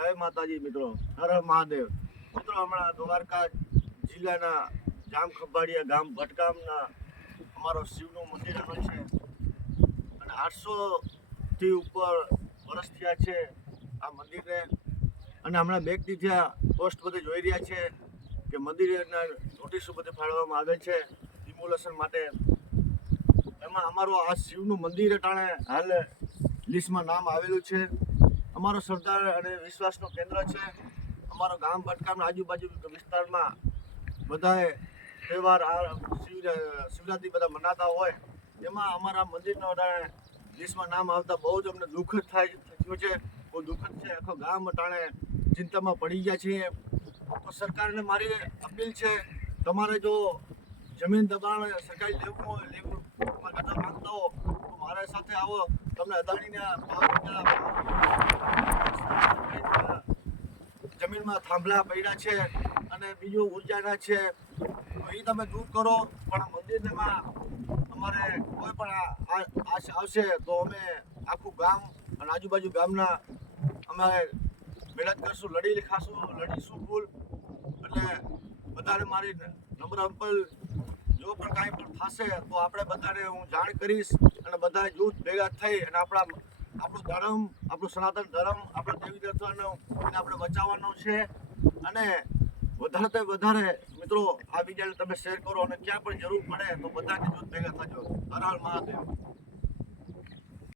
જય માતાજી મિત્રો, હર હર મહાદેવ. મિત્રો, હમણાં દ્વારકા જિલ્લાના જામ ખંભાળિયા ગામ ભટગામના અમારો શિવનું મંદિર આવેલ છે અને 800થી ઉપર વર્ષ થયા છે આ મંદિરને. અને હમણાં બેગથી જ્યાં પોસ્ટ બધી જોઈ રહ્યા છે કે મંદિરના નોટિસો બધી ફાળવવામાં આવે છે ડિમોલેશન માટે. એમાં અમારું આ શિવનું મંદિર અટાણે હાલ લિસ્ટમાં નામ આવેલું છે. અમારો સરદાર અને વિશ્વાસનું કેન્દ્ર છે. અમારો ગામ ભટગામના આજુબાજુ વિસ્તારમાં બધાએ તહેવાર શિવરાત્રિ બધા મનાતા હોય, એમાં અમારા મંદિરનો લિસ્ટમાં નામ આવતા બહુ જ અમને દુઃખ થયું છે. બહુ દુઃખદ છે. આખો ગામ અટાણે ચિંતામાં પડી ગયા છીએ. તો સરકારને મારી અપીલ છે, તમારે જો જમીન દબાણ સરકારી લેવું હોય, લેવું કરતા માંગતા હો તો મારા સાથે આવો. તમને અદાણીના જમીનમાં થાંભલા પડ્યા છે અને બીજું ઉર્જાના છે, તો એ તમે દૂર કરો. પણ મંદિરમાં અમારે કોઈ પણ આવશે તો અમે આખું ગામ અને આજુબાજુ ગામના અમે મહેનત કરશું, લડીશું ફૂલ. એટલે બધાને મારી નમ્ર અપીલ, જો પણ કાંઈ પણ થશે તો આપણે બધાને હું જાણ કરીશ અને બધા જૂથ ભેગા થઈ અને આપણું ધર્મ, આપણું સનાતન ધર્મ, આપણો દેવી દેવતાનો આપણે બચાવવાનો છે. અને વધારે વધારે મિત્રો આ વિડીયોને તમે શેર કરો અને ક્યાં પણ જરૂર પડે તો બધાને જૂથ ભેગા થજો. હર હર મહાદેવ.